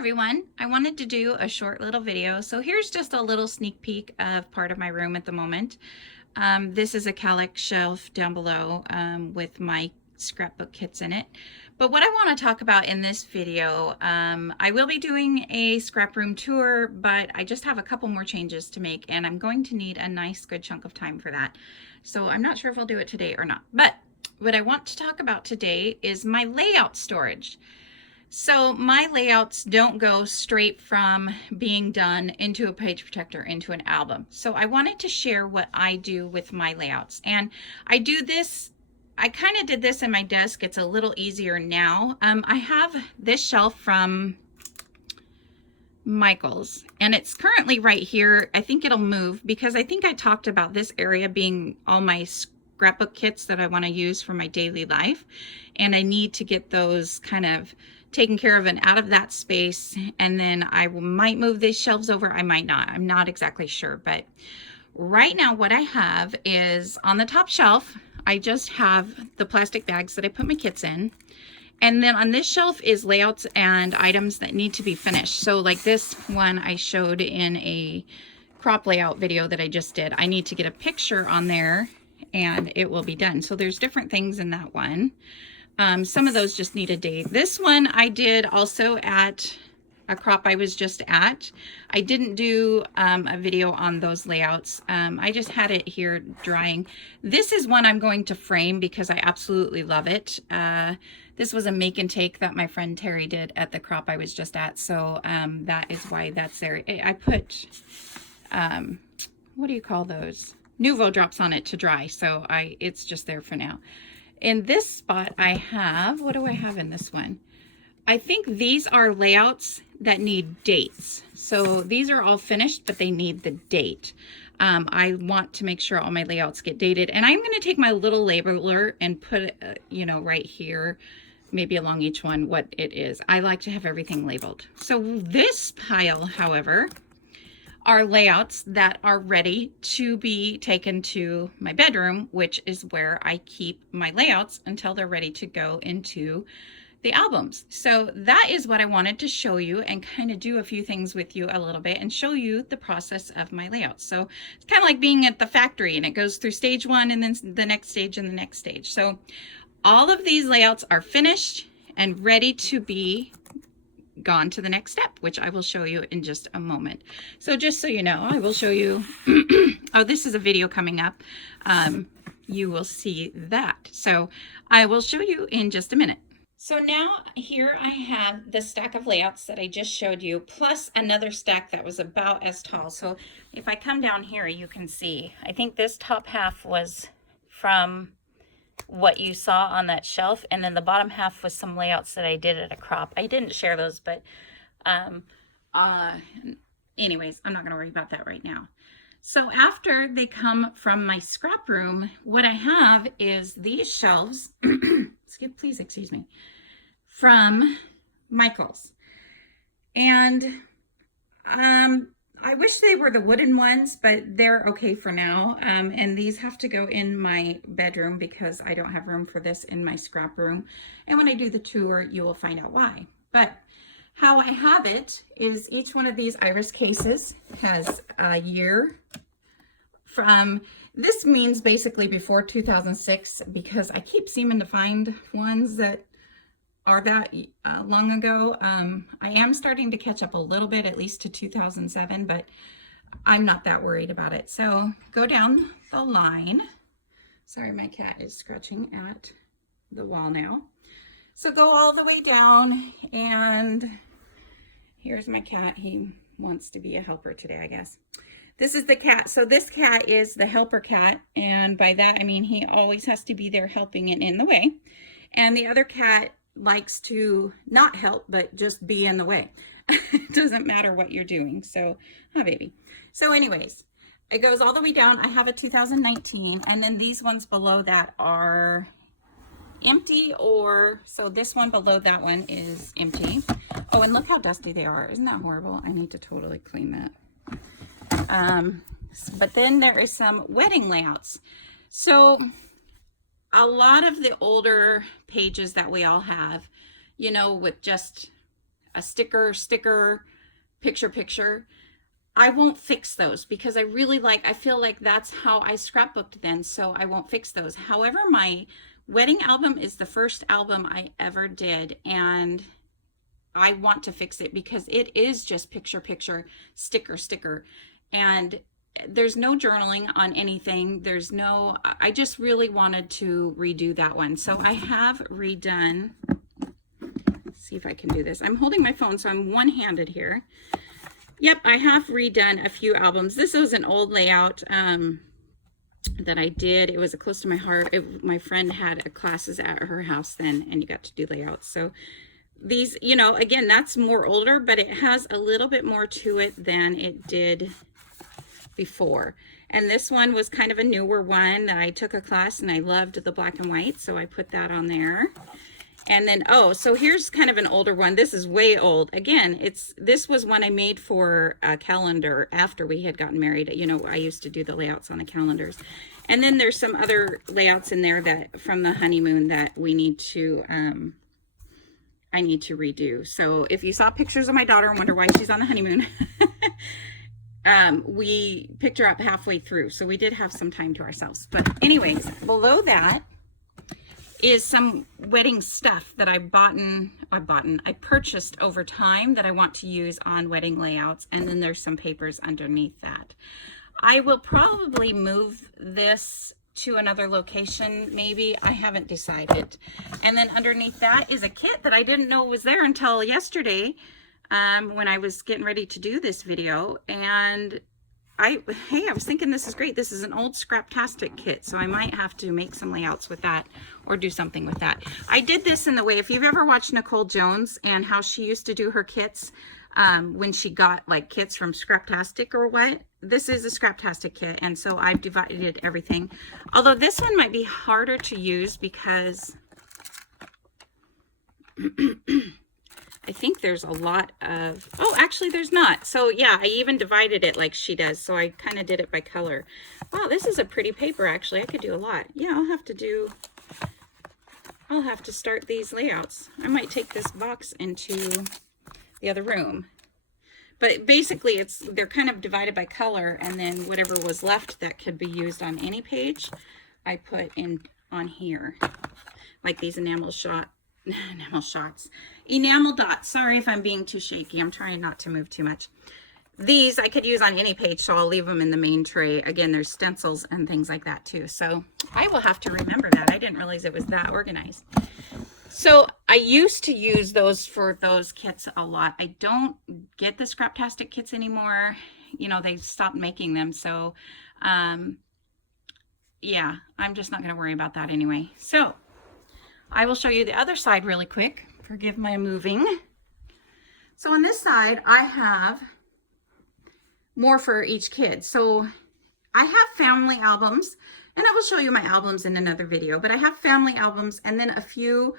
everyone. I wanted to do a short little video. So here's just a little sneak peek of part of my room at the moment. This is a Kallax shelf down below with my scrapbook kits in it. But what I want to talk about in this video, I will be doing a scrap room tour, but I just have a couple more changes to make and I'm going to need a nice good chunk of time for that. So I'm not sure if I'll do it today or not. But what I want to talk about today is my layout storage. So my layouts don't go straight from being done into a page protector into an album. So I wanted to share what I do with my layouts. And I do this, I kind of did this in my desk. It's a little easier now. I have this shelf from Michaels and it's currently right here. I think it'll move because I think I talked about this area being all my scrapbook kits that I want to use for my daily life. And I need to get those kind of taken care of and out of that space, and then I might move these shelves over. I might not. I'm not exactly sure, but right now what I have is on the top shelf, I just have the plastic bags that I put my kits in. And then on this shelf is layouts and items that need to be finished. So like this one I showed in a crop layout video that I just did. I need to get a picture on there and it will be done. So there's different things in that one. Some of those just need a date. This one I did also at a crop I was just at. I didn't do a video on those layouts. I just had it here drying. This is one I'm going to frame because I absolutely love it. This was a make and take that my friend Terry did at the crop I was just at. So that is why that's there. I put, what do you call those? Nuvo drops on it to dry. So it's just there for now. In this spot I have, what do I have in this one? I think these are layouts that need dates. So these are all finished, but they need the date. I want to make sure all my layouts get dated. And I'm going to take my little labeler and put it, right here, maybe along each one, what it is. I like to have everything labeled. So this pile, however, are layouts that are ready to be taken to my bedroom, which is where I keep my layouts until they're ready to go into the albums. So that is what I wanted to show you and kind of do a few things with you a little bit and show you the process of my layouts. So it's kind of like being at the factory and it goes through stage one and then the next stage and the next stage. So all of these layouts are finished and ready to be gone to the next step, which I will show you in just a moment. So just so you know, I will show you, oh, this is a video coming up. You will see that. So I will show you in just a minute. So now here I have the stack of layouts that I just showed you, plus another stack that was about as tall. So if I come down here, you can see, I think this top half was from what you saw on that shelf, and then the bottom half was some layouts that I did at a crop. I didn't share those, but anyways, I'm not going to worry about that right now. So after they come from my scrap room, what I have is these shelves, please excuse me, from Michaels. And I wish they were the wooden ones, but they're okay for now. And these have to go in my bedroom because I don't have room for this in my scrap room. And when I do the tour, you will find out why. But how I have it is each one of these iris cases has a year from, this means basically before 2006, because I keep seeming to find ones that are that long ago. I am starting to catch up a little bit, at least to 2007, but I'm not that worried about it. So go down the line. Sorry, my cat is scratching at the wall now. So go all the way down, and here's my cat. He wants to be a helper today, I guess. This is the cat. So this cat is the helper cat, and by that I mean he always has to be there helping and in the way. And the other cat likes to not help, but just be in the way. It doesn't matter what you're doing. So, oh baby. So anyways, it goes all the way down. I have a 2019, and then these ones below that are empty, or so this one below that one is empty. Oh, and look how dusty they are. Isn't that horrible? I need to totally clean that. But then there is some wedding layouts. So a lot of the older pages that we all have, with just a sticker, picture. I won't fix those because I feel like that's how I scrapbooked then, so I won't fix those. However, my wedding album is the first album I ever did, and I want to fix it because it is just picture, sticker. And there's no journaling on anything. I just really wanted to redo that one. So I have redone, let's see if I can do this. I'm holding my phone, so I'm one-handed here. Yep, I have redone a few albums. This was an old layout that I did. It was close to my heart. My friend had classes at her house then, and you got to do layouts. So these, you know, again, that's more older, but it has a little bit more to it than it did before. And this one was kind of a newer one that I took a class and I loved the black and white, so I put that on there. And then, oh, so here's kind of an older one. This is way old. Again, this was one I made for a calendar after we had gotten married. You know, I used to do the layouts on the calendars. And then there's some other layouts in there that from the honeymoon that we need to, I need to redo. So if you saw pictures of my daughter and wonder why she's on the honeymoon, we picked her up halfway through. So we did have some time to ourselves. But anyways, below that is some wedding stuff that I purchased over time that I want to use on wedding layouts. And then there's some papers underneath that. I will probably move this to another location, maybe. I haven't decided. And then underneath that is a kit that I didn't know was there until yesterday when I was getting ready to do this video. And I was thinking this is great. This is an old Scraptastic kit, so I might have to make some layouts with that or do something with that. I did this in the way, if you've ever watched Nicole Jones and how she used to do her kits when she got like kits from Scraptastic or what, this is a Scraptastic kit, and so I've divided everything. Although this one might be harder to use because I think there's a lot of, oh, actually there's not. So yeah, I even divided it like she does. So I kind of did it by color. Wow, this is a pretty paper, actually. I could do a lot. Yeah, I'll have to start these layouts. I might take this box into the other room. But basically they're kind of divided by color, and then whatever was left that could be used on any page, I put in on here. Like these enamel dots. Sorry if I'm being too shaky. I'm trying not to move too much. These I could use on any page, so I'll leave them in the main tray. Again, there's stencils and things like that too. So I will have to remember that. I didn't realize it was that organized. So I used to use those for those kits a lot. I don't get the Scraptastic kits anymore. You know, they stopped making them. So yeah, I'm just not going to worry about that anyway. So I will show you the other side really quick. Forgive my moving. So on this side, I have more for each kid. So I have family albums, and I will show you my albums in another video, but I have family albums and then a few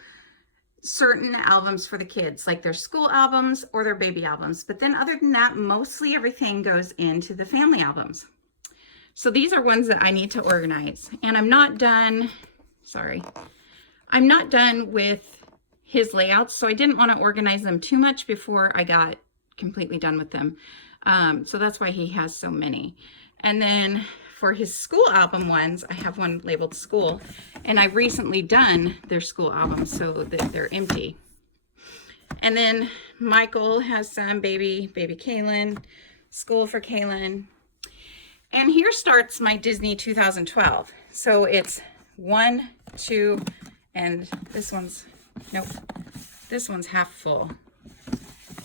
certain albums for the kids, like their school albums or their baby albums. But then other than that, mostly everything goes into the family albums. So these are ones that I need to organize, and I'm not done, I'm not done with his layouts, so I didn't want to organize them too much before I got completely done with them. So that's why he has so many. And then for his school album ones, I have one labeled school, and I've recently done their school albums so that they're empty. And then Michael has some baby Kaylin, school for Kaylin. And here starts my Disney 2012. So it's 1, 2, and this one's, nope, this one's half full.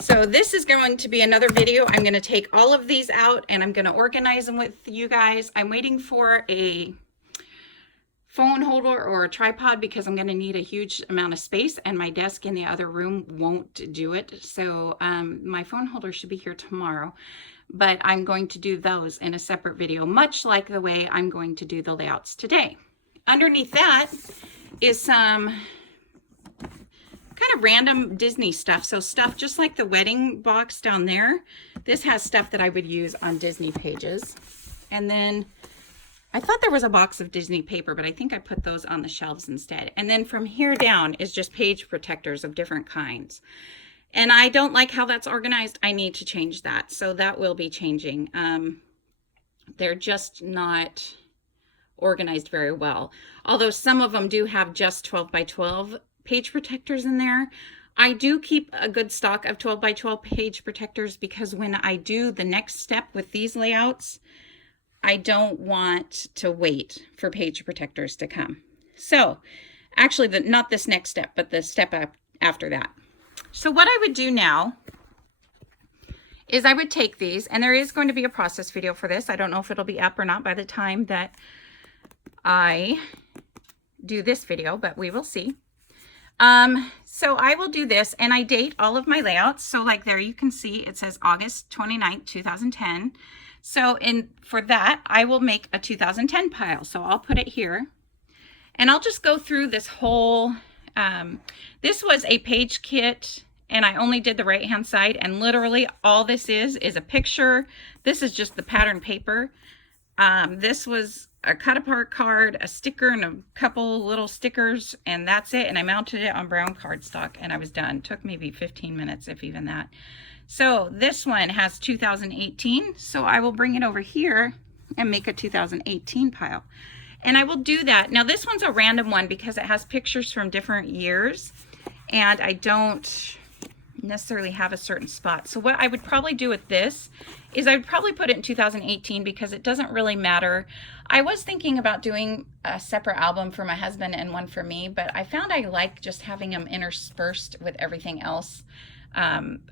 So this is going to be another video. I'm going to take all of these out and I'm going to organize them with you guys. I'm waiting for a phone holder or a tripod because I'm going to need a huge amount of space, and my desk in the other room won't do it. So my phone holder should be here tomorrow, but I'm going to do those in a separate video, much like the way I'm going to do the layouts today. Underneath that is some kind of random Disney stuff. So stuff just like the wedding box down there. This has stuff that I would use on Disney pages. And then I thought there was a box of Disney paper, but I think I put those on the shelves instead. And then from here down is just page protectors of different kinds. And I don't like how that's organized. I need to change that. So that will be changing. They're just not organized very well. Although some of them do have just 12 by 12 page protectors in there. I do keep a good stock of 12 by 12 page protectors because when I do the next step with these layouts, I don't want to wait for page protectors to come. So actually, not this next step, but the step after that. So what I would do now is I would take these, and there is going to be a process video for this. I don't know if it'll be up or not by the time that I do this video, but we will see. So I will do this, and I date all of my layouts. So like there you can see it says August 29th, 2010. So for that, I will make a 2010 pile. So I'll put it here, and I'll just go through this whole, this was a page kit, and I only did the right hand side, and literally all this is a picture. This is just the pattern paper. This was a cut apart card, a sticker, and a couple little stickers, and that's it. And I mounted it on brown cardstock, and I was done. Took maybe 15 minutes, if even that. So this one has 2018, so I will bring it over here and make a 2018 pile. And I will do that. Now this one's a random one because it has pictures from different years, and I don't necessarily have a certain spot. So what I would probably do with this is I would probably put it in 2018 because it doesn't really matter. I was thinking about doing a separate album for my husband and one for me, but I found I like just having them interspersed with everything else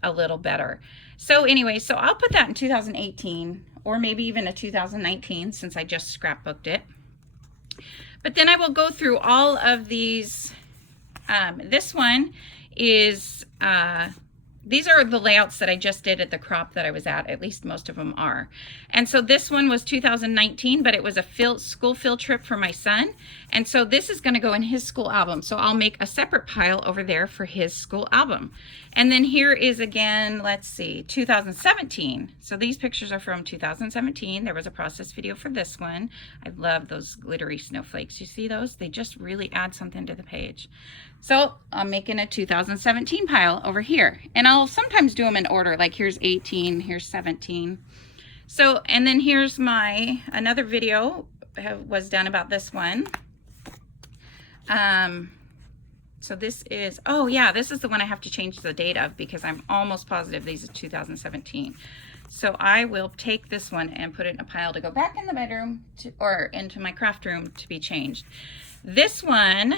a little better. So anyway, so I'll put that in 2018 or maybe even a 2019 since I just scrapbooked it. But then I will go through all of these. This one is, these are the layouts that I just did at the crop that I was at least most of them are. And so this one was 2019, but it was a school field trip for my son. And so this is gonna go in his school album. So I'll make a separate pile over there for his school album. And then here is again, let's see, 2017. So these pictures are from 2017. There was a process video for this one. I love those glittery snowflakes. You see those? They just really add something to the page. So I'm making a 2017 pile over here. And I'll sometimes do them in order, like here's 18, here's 17. So, and then here's another video was done about this one. So this is, oh yeah, this is the one I have to change the date of because I'm almost positive these are 2017. So I will take this one and put it in a pile to go back in the bedroom or into my craft room to be changed. This one,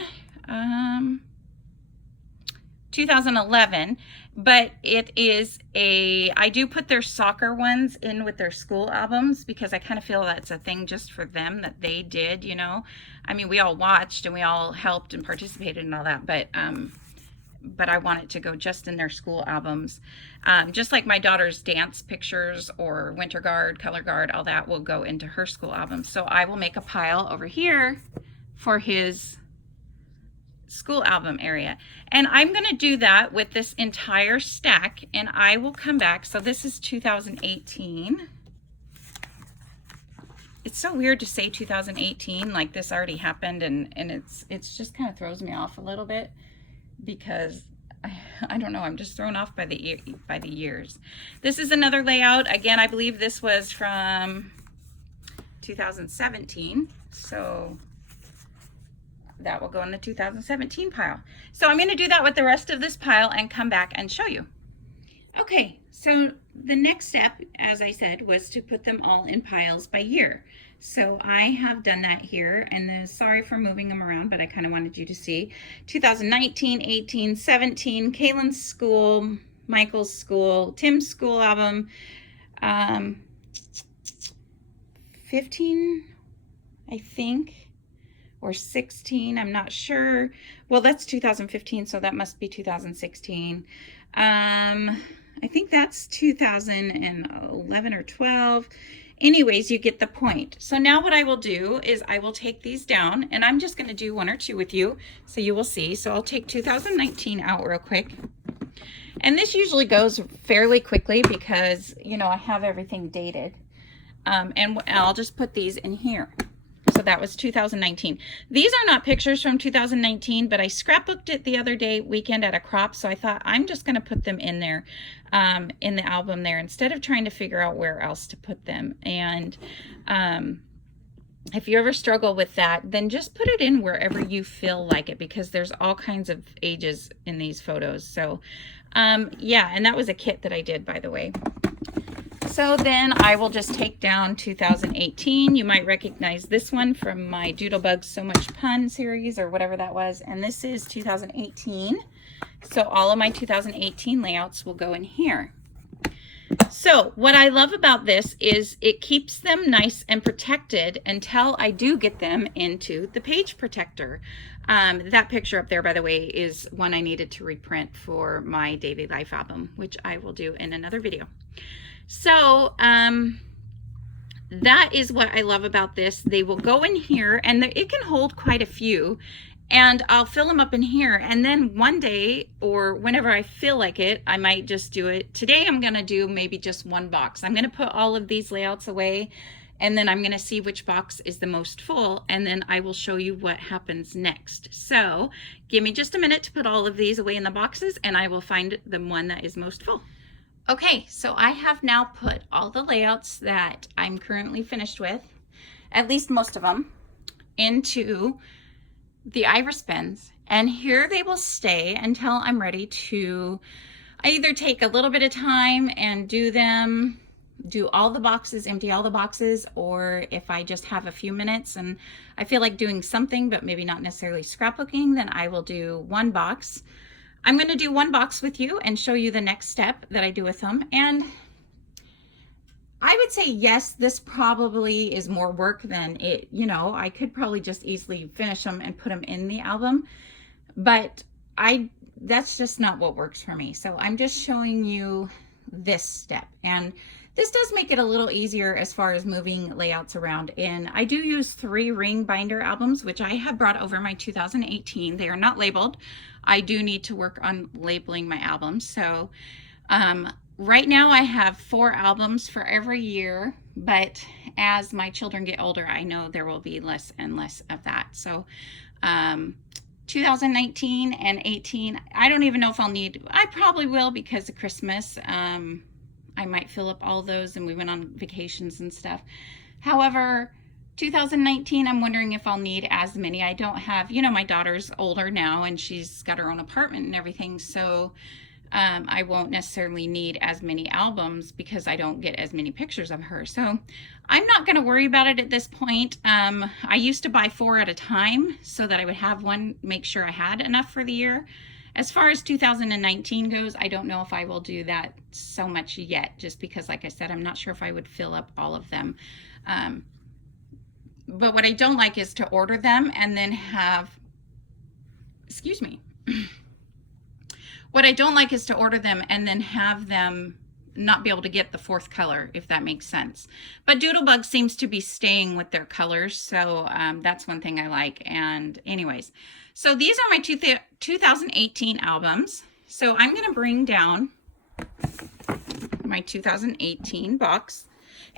2011, but it is I do put their soccer ones in with their school albums because I kind of feel that's a thing just for them that they did, you know. I mean, we all watched and we all helped and participated and all that, but I want it to go just in their school albums. Just like my daughter's dance pictures or winter guard, color guard, all that will go into her school album. So I will make a pile over here for his school album area. And I'm going to do that with this entire stack, and I will come back. So this is 2018. It's so weird to say 2018 like this already happened, and it's just kind of throws me off a little bit because I don't know, I'm just thrown off by the years. This is another layout. Again, I believe this was from 2017. So that will go in the 2017 pile. So I'm going to do that with the rest of this pile and come back and show you. Okay, so the next step, as I said, was to put them all in piles by year. So I have done that here, and then sorry for moving them around, but I kind of wanted you to see. 2019, 18, 17, Kaylin's school, Michael's school, Tim's school album, 15, I think. Or 16, I'm not sure. Well, that's 2015, so that must be 2016. I think that's 2011 or 12. Anyways, you get the point. So now what I will do is I will take these down, and I'm just going to do one or two with you so you will see. So I'll take 2019 out real quick. And this usually goes fairly quickly because, you know, I have everything dated. And I'll just put these in here. So that was 2019. These are not pictures from 2019, but I scrapbooked it the other day, weekend at a crop. So I thought I'm just going to put them in there, in the album there, instead of trying to figure out where else to put them. And if you ever struggle with that, then just put it in wherever you feel like it, because there's all kinds of ages in these photos. So yeah, and that was a kit that I did, by the way. So then I will just take down 2018. You might recognize this one from my Doodlebug So Much Pun series or whatever that was. And this is 2018. So all of my 2018 layouts will go in here. So what I love about this is it keeps them nice and protected until I do get them into the page protector. That picture up there, by the way, is one I needed to reprint for my daily life album, which I will do in another video. So that is what I love about this. They will go in here, and it can hold quite a few, and I'll fill them up in here. And then one day, or whenever I feel like it, I might just do it. Today I'm going to do maybe just one box. I'm going to put all of these layouts away, and then I'm going to see which box is the most full, and then I will show you what happens next. So give me just a minute to put all of these away in the boxes, and I will find the one that is most full. Okay, so I have now put all the layouts that I'm currently finished with, at least most of them, into the Iris bins. And here they will stay until I'm ready to either take a little bit of time and do all the boxes, empty all the boxes, or if I just have a few minutes and I feel like doing something, but maybe not necessarily scrapbooking, then I will do one box. I'm going to do one box with you and show you the next step that I do with them. And I would say, yes, this probably is more work than it, you know, I could probably just easily finish them and put them in the album, but that's just not what works for me. So I'm just showing you this step, and this does make it a little easier as far as moving layouts around. And I do use 3 ring binder albums, which I have brought over my 2018. They are not labeled. I do need to work on labeling my albums. So right now I have 4 albums for every year, but as my children get older, I know there will be less and less of that. So 2019 and 18, I don't even know if I'll need, I probably will because of Christmas. I might fill up all those, and we went on vacations and stuff. However, 2019, I'm wondering if I'll need as many. I don't have, you know, my daughter's older now and she's got her own apartment and everything. So I won't necessarily need as many albums because I don't get as many pictures of her. So I'm not going to worry about it at this point. I used to buy 4 at a time so that I would have one, make sure I had enough for the year. As far as 2019 goes, I don't know if I will do that so much yet, just because, like I said, I'm not sure if I would fill up all of them. But what I don't like is to order them and then have, excuse me. What I don't like is to order them and then have them not be able to get the 4th color, if that makes sense. But Doodlebug seems to be staying with their colors, so that's one thing I like. And anyways, so these are my 2018 albums. So I'm going to bring down my 2018 box.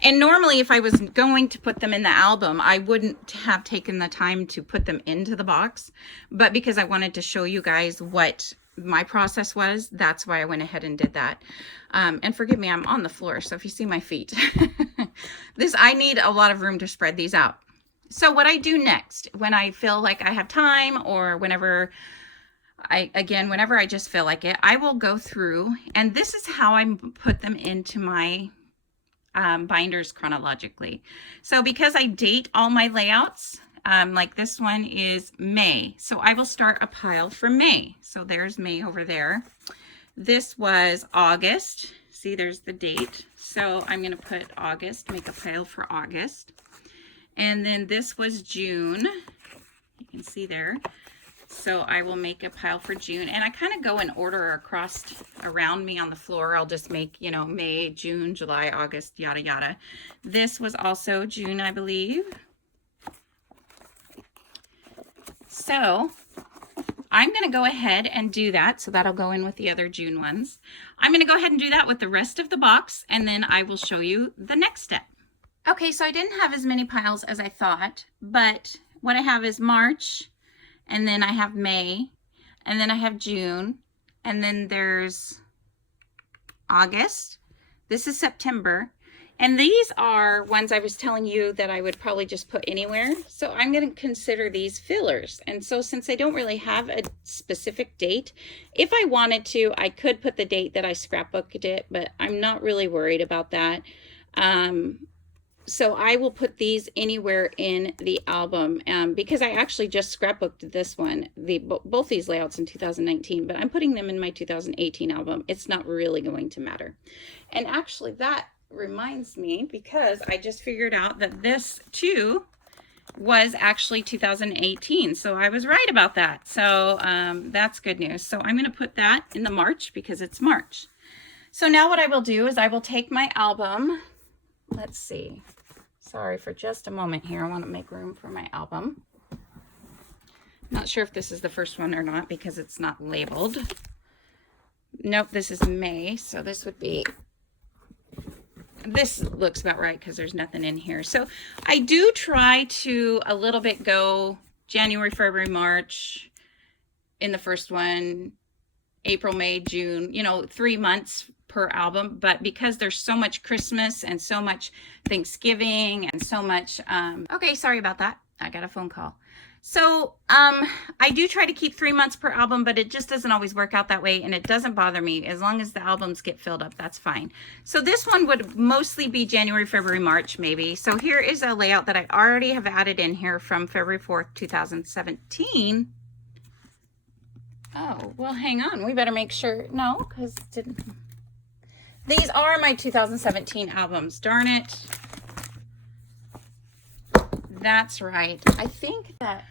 And normally if I was going to put them in the album, I wouldn't have taken the time to put them into the box. But because I wanted to show you guys what my process was, that's why I went ahead and did that. And forgive me, I'm on the floor, so if you see my feet, I need a lot of room to spread these out. So what I do next, when I feel like I have time, or whenever I just feel like it, I will go through, and this is how I put them into my binders chronologically. So because I date all my layouts, like this one is May, so I will start a pile for May. So there's May over there. This was August. See, there's the date. So I'm going to put August, make a pile for August. And then this was June. You can see there. So I will make a pile for June. And I kind of go in order around me on the floor. I'll just make, you know, May, June, July, August, yada, yada. This was also June, I believe. So I'm going to go ahead and do that. So that'll go in with the other June ones. I'm going to go ahead and do that with the rest of the box, and then I will show you the next step. Okay, so I didn't have as many piles as I thought, but what I have is March, and then I have May, and then I have June, and then there's August. This is September. And these are ones I was telling you that I would probably just put anywhere. So I'm going to consider these fillers. And so since I don't really have a specific date, if I wanted to, I could put the date that I scrapbooked it, but I'm not really worried about that. So I will put these anywhere in the album because I actually just scrapbooked this one, both these layouts in 2019, but I'm putting them in my 2018 album. It's not really going to matter. And actually that reminds me, because I just figured out that this too was actually 2018. So I was right about that. So that's good news. So I'm going to put that in the March because it's March. So now what I will do is I will take my album. Let's see. Sorry for just a moment here. I want to make room for my album. Not sure if this is the first one or not because it's not labeled. Nope, this is May. So this would be, this looks about right because there's nothing in here. So I do try to a little bit go January, February, March in the first one, April, May, June, you know, 3 months per album. But because there's so much Christmas and so much Thanksgiving and so much, okay, sorry about that. I got a phone call. So I do try to keep 3 months per album, but it just doesn't always work out that way, and it doesn't bother me. As long as the albums get filled up, that's fine. So this one would mostly be January, February, March, maybe. So here is a layout that I already have added in here from February 4th, 2017. Oh, well, hang on. We better make sure. No, because these are my 2017 albums. Darn it. That's right. I think that...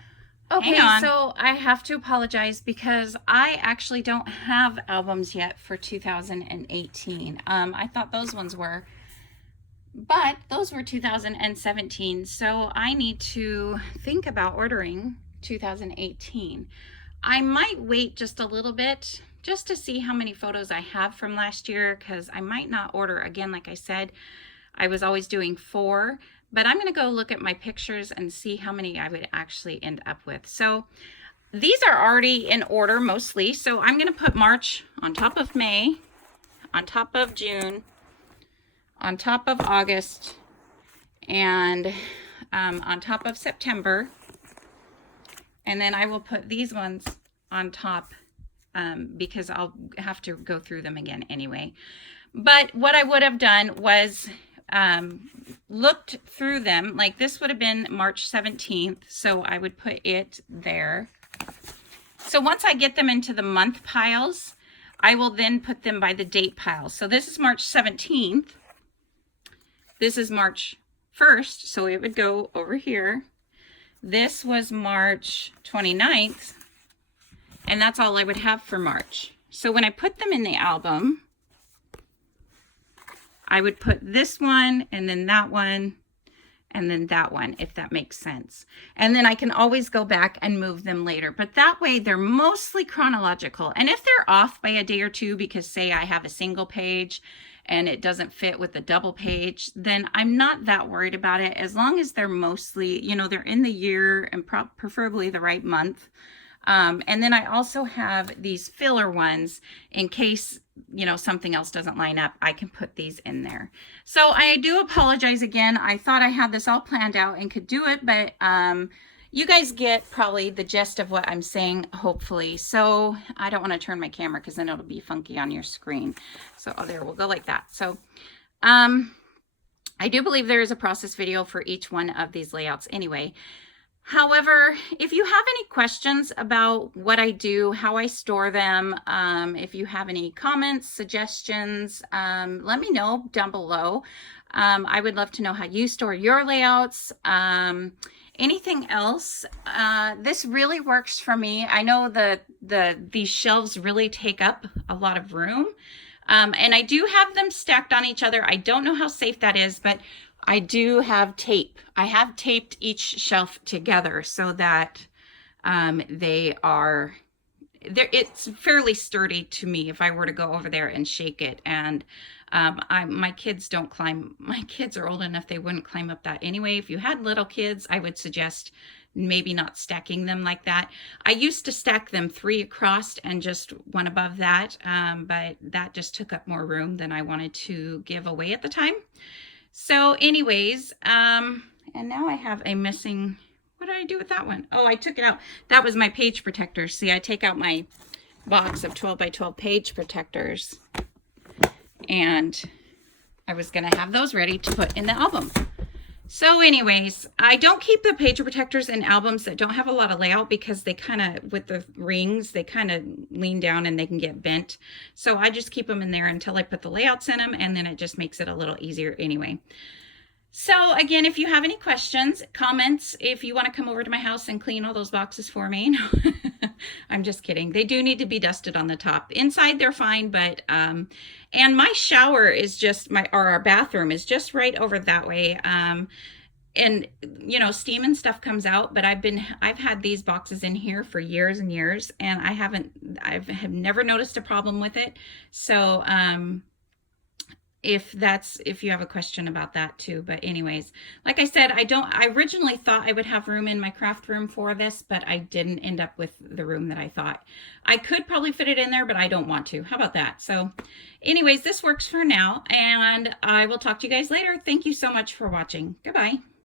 Okay, so I have to apologize because I actually don't have albums yet for 2018. I thought those ones were, but those were 2017. So I need to think about ordering 2018. I might wait just a little bit just to see how many photos I have from last year, because I might not order again. Like I said, I was always doing 4. But I'm going to go look at my pictures and see how many I would actually end up with. So these are already in order mostly. So I'm going to put March on top of May, on top of June, on top of August, and on top of September. And then I will put these ones on top because I'll have to go through them again anyway. But what I would have done was looked through them. Like this would have been March 17th, so I would put it there. So once I get them into the month piles, I will then put them by the date pile. So this is March 17th. This is March 1st, so it would go over here. This was March 29th, and that's all I would have for March. So when I put them in the album, I would put this one and then that one and then that one, if that makes sense. And then I can always go back and move them later. But that way they're mostly chronological. And if they're off by a day or two because say I have a single page and it doesn't fit with the double page, then I'm not that worried about it as long as they're mostly, you know, they're in the year and preferably the right month. And then I also have these filler ones in case, you know, something else doesn't line up. I can put these in there. So I do apologize again. I thought I had this all planned out and could do it, but you guys get probably the gist of what I'm saying, hopefully. So I don't want to turn my camera because then it'll be funky on your screen. So there, we'll go like that. So I do believe there is a process video for each one of these layouts anyway. However, if you have any questions about what I do, how I store them, if you have any comments, suggestions, let me know down below. I would love to know how you store your layouts. Anything else? This really works for me. I know these shelves really take up a lot of room. And I do have them stacked on each other. I don't know how safe that is, but I do have tape. I have taped each shelf together so that they are it's fairly sturdy to me if I were to go over there and shake it. And my kids don't climb. My kids are old enough they wouldn't climb up that anyway. If you had little kids, I would suggest maybe not stacking them like that. I used to stack them 3 across and just one above that, but that just took up more room than I wanted to give away at the time. So anyways, and now I have a missing, what did I do with that one? Oh, I took it out. That was my page protectors. See, I take out my box of 12 by 12 page protectors, and I was going to have those ready to put in the album. So anyways, I don't keep the page protectors in albums that don't have a lot of layout because they kind of, with the rings, they kind of lean down and they can get bent. So I just keep them in there until I put the layouts in them, and then it just makes it a little easier anyway. So again, if you have any questions, comments, if you want to come over to my house and clean all those boxes for me, no, I'm just kidding. They do need to be dusted on the top. Inside they're fine, but and my shower is just or our bathroom is just right over that way. And you know, steam and stuff comes out, but I've had these boxes in here for years and years, and I have never noticed a problem with it. So if you have a question about that too. But anyways, like I said, I originally thought I would have room in my craft room for this, but I didn't end up with the room that I thought. I could probably fit it in there, but I don't want to. How about that? So anyways, this works for now, and I will talk to you guys later. Thank you so much for watching. Goodbye.